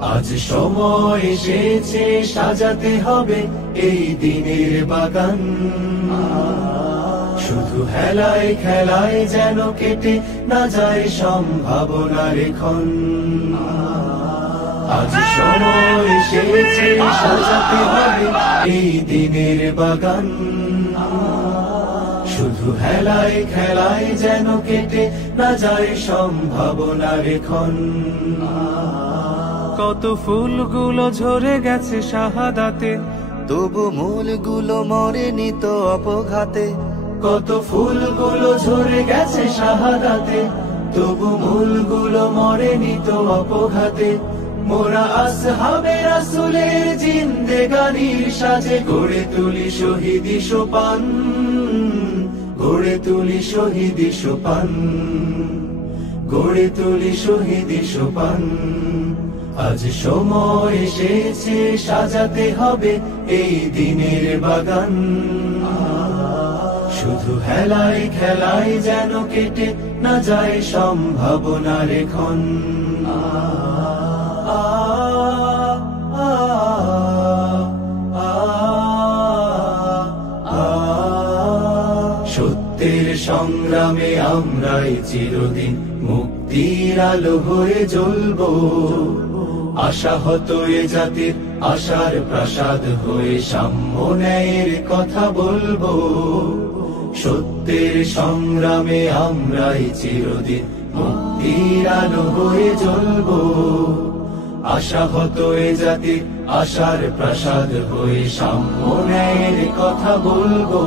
আজ সময় এসেছে সাজাতে হবে এই দিনের বাগান। শুধু হেলায় খেলায় যেন কেটে না যায় সম্ভাবনার ক্ষণ। আজ সময় এসেছে সাজাতে হবে এই দিনের বাগান। শুধু হেলায় খেলায় যেন কেটে না যায় সম্ভাবনার ক্ষণ। কত ফুলগুলো ঝরে গেছে শাহাদাতে, তবু মূলগুলো মরেনি তো অপঘাতে। কত ফুলগুলো ঝরে গেছে শাহাদাতে, তবু মূলগুলো মরেনি তো অপঘাতে। মোরা আসহাবে রাসূলের জিন্দেগানির সাজে গড়ে তুলি শহীদি সোপান, গড়ে তুলি শহীদি সোপান, গড়ে তুলি শহীদি সোপান। আজ সময় এসেছে সাজাতে হবে এই দিনের বাগান। শুধু হেলায় খেলায় যেন কেটে না যায় সম্ভাবনার ক্ষণ। সত্যের সংগ্রামে আমরাই চিরদিন মুক্তির আলো হয়ে জ্বলবো। আশাহত এ জাতির আশার প্রাসাদ হয়ে সাম্য ন্যায়ের কথা বলবো। সত্যের সংগ্রামে আমরাই চিরদিন মুক্তির আলো হয়ে জ্বলবো। আশাহত এ জাতির আশার প্রাসাদ হয়ে সাম্য ন্যায়ের কথা বলবো।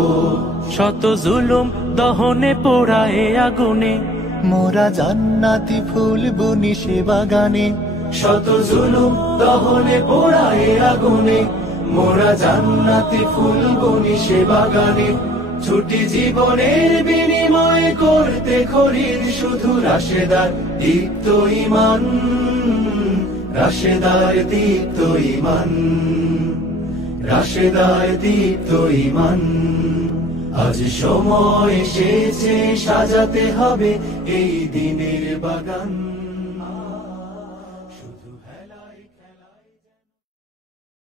শত জুলুম দহনে পোড়ায় আগুনে, মোরা জান্নাতি ফুল বুনি সে বাগানে। শত জুলুম দহনে পোড়ায় আগুনে, মোরা জান্নাতি ফুল বুনি সে বাগানে। ছুটি জীবনের বিনিময় করতে খরিদ শুধু রাশেদার দীপ্ত ঈমান, রাশেদার দীপ্ত ঈমান, রাশেদার দীপ্ত ঈমান। আজ সময় এসেছে সাজাতে হবে এই দিনের বাগান।